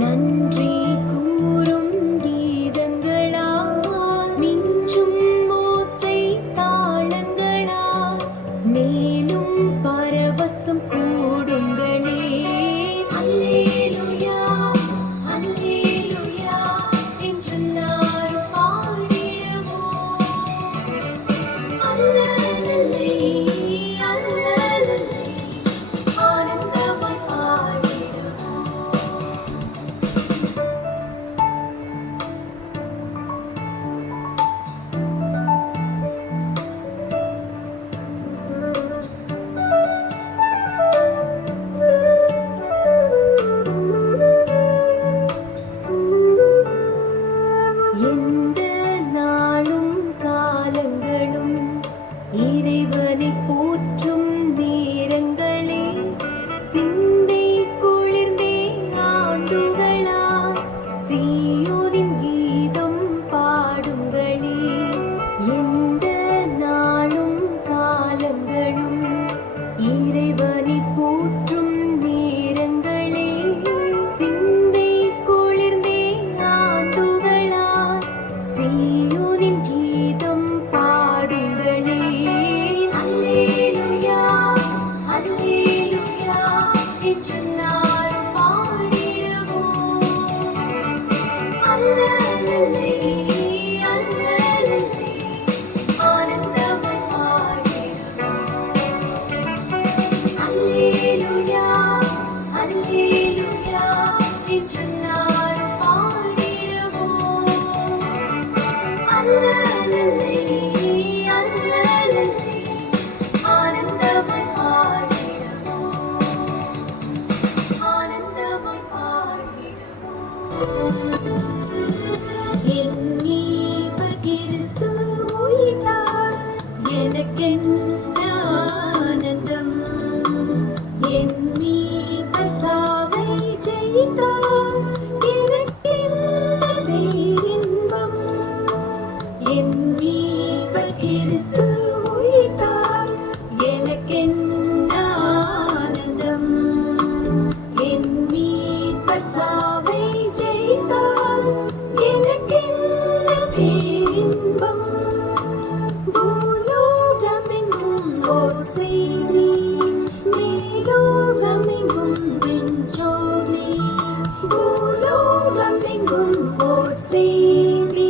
நன்றி கூறும் கீதங்களா, மிஞ்சும் ஓசை தாளங்களா, மேலும் பரவசம் கூடுங்களே. அல்லேலூயா அல்லேலூயா என்றெல்லாரும் பாடிடுவோம். அல்லேலூயா அல்லேலூயா ஆனந்தமாய் பாடிடுவோம். எந்த நாளும் காலங்களும் இறைவனை போற்றும் நேரங்களே, சிந்தை குளிர்ந்தே ஆண்டுகளா, சீயோனின் கீதம் பாடுங்களே. எந்த நாளும் காலங்களும் இறைவனை போற்றும் நேரங்களே, சிந்தை குளிர்ந்தே ஆண்டுகளா, சீயோனின் கீதம் பாடுங்களே. அல்லேலூயா அல்லேலூயா என்றெல்லாரும் பாடிடுவோம். அல்லேலூயா அல்லேலூயா ஆனந்தமாய் பாடிடுவோம். அல்லேலூயா அல்லேலூயா என்றெல்லாரும் பாடிடுவோம். அல்லேலூயா அல்லேலூயா ஆனந்தமாய் பாடிடுவோம். ஆனந்தமாய் பாடிடுவோம். என் மீட்பர் கிறிஸ்து உயிர்த்தார், எனக்கென்ன ஆனந்தம். என் மீட்பர் சாவை ஜெயித்தார், எனக்கென்ன பேரின்பம். என் மீட்பர் கிறிஸ்து உயிர்த்தார், எனக்கென்ன ஆனந்தம். என் மீட்பர் சாவை ஜெயித்தார், எனக்கென்ன பேரின்பம். பூலோகமெங்கும் ஓர் செய்தி, மேலோகமெங்கும் வெஞ்சோதி. பூலோகமெங்கும் ஓர் செய்தி,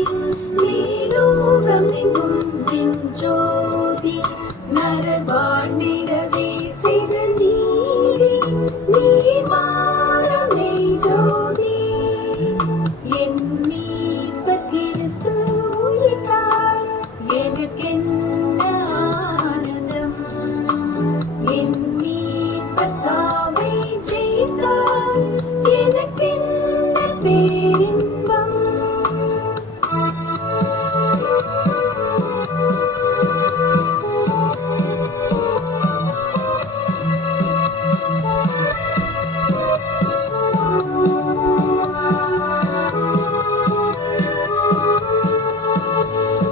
மேலோகமெங்கும் வெஞ்சோதி. நரர் வாழ்ந்திடவே செய்த நீதி, நீர் மாறமே ஜோதி. என் மீட்பர் கிறிஸ்து உயிர்த்தார், எனக்கென்ன ஆனந்தம். என் மீட்பர் சாவை ஜெயித்தார், எனக்கென்ன பேரின்பம்.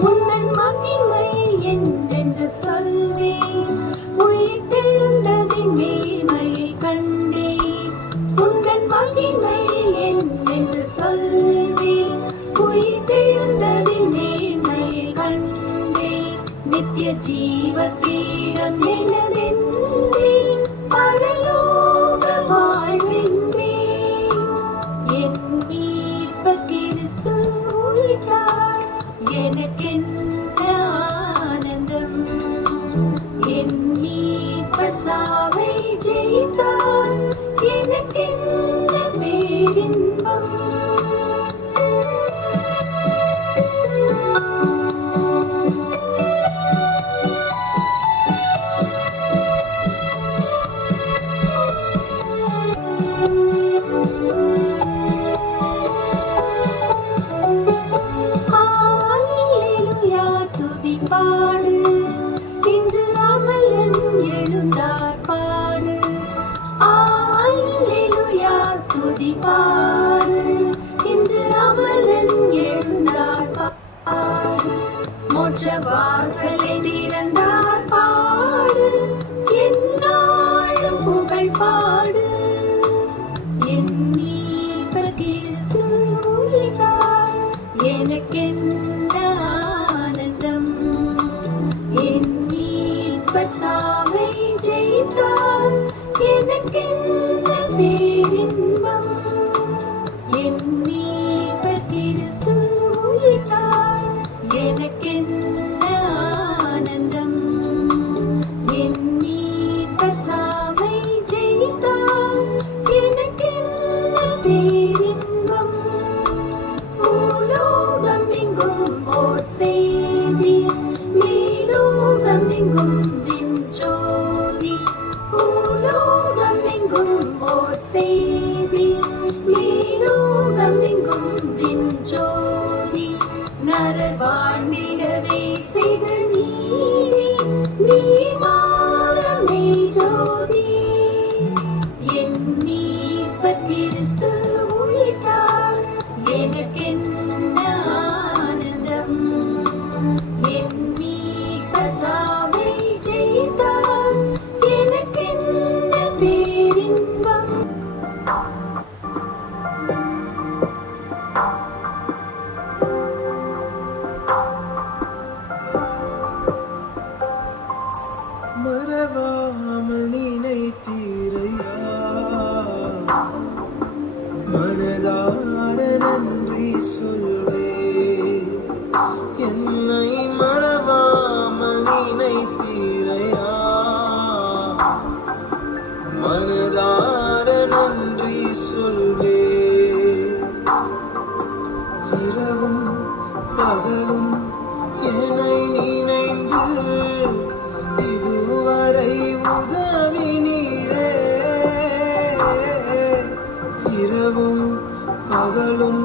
உந்தன் மகிமை என்னென்று சொல்வேன், உயிர்த்தெழுந்ததின் மேன்மையை கண்டேன். உந்தன் மகிமை என்னென்று சொல்வேன், என் மீட்பர் கிறிஸ்து உயிர்த்தார். எனக்கென்ன ஆனந்தம். என் மீட்பர் சாவை ஜெயித்தார். எனக்கென்ன பேரின்பம். பூலோகம் எங்கும் ஓர் செய்தி, மேலோகம் எங்கும் விண்ஜோதி. பூலோகம் எங்கும் ஓர் செய்தி, மேலோகம் எங்கும் விண்ஜோதி. நரர் வாழ்ந்திடவே செய்த நீதி, நீ மாறமே ஜோதி. என் மீட்பர் கிறிஸ்து உயிர்த்தார். எனக்கென்ன ஆனந்தம். என் மீட்பர் சாவை ஜெயித்தார். எனக்கென்ன பேரின்பம். மறவாமல் நினைத்தீரையா, மனதார நன்றி சொல்வே. என்னை மறவாமல் நினைத்தீரையா, மனதார நன்றி சொல்வே. இரவும் பகலும் என்னை நினைந்து இதுவரை உதவினீரே. இரவும் பகலும்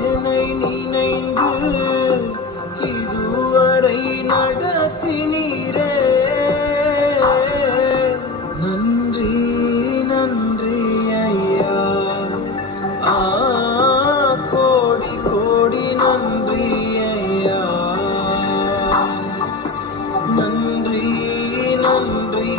என்னை நினைந்து இதுவரை நடத்தினீரே. நன்றி நன்றி ஐயா, கோடி கோடி நன்றி ஐயா. நன்றி நன்றி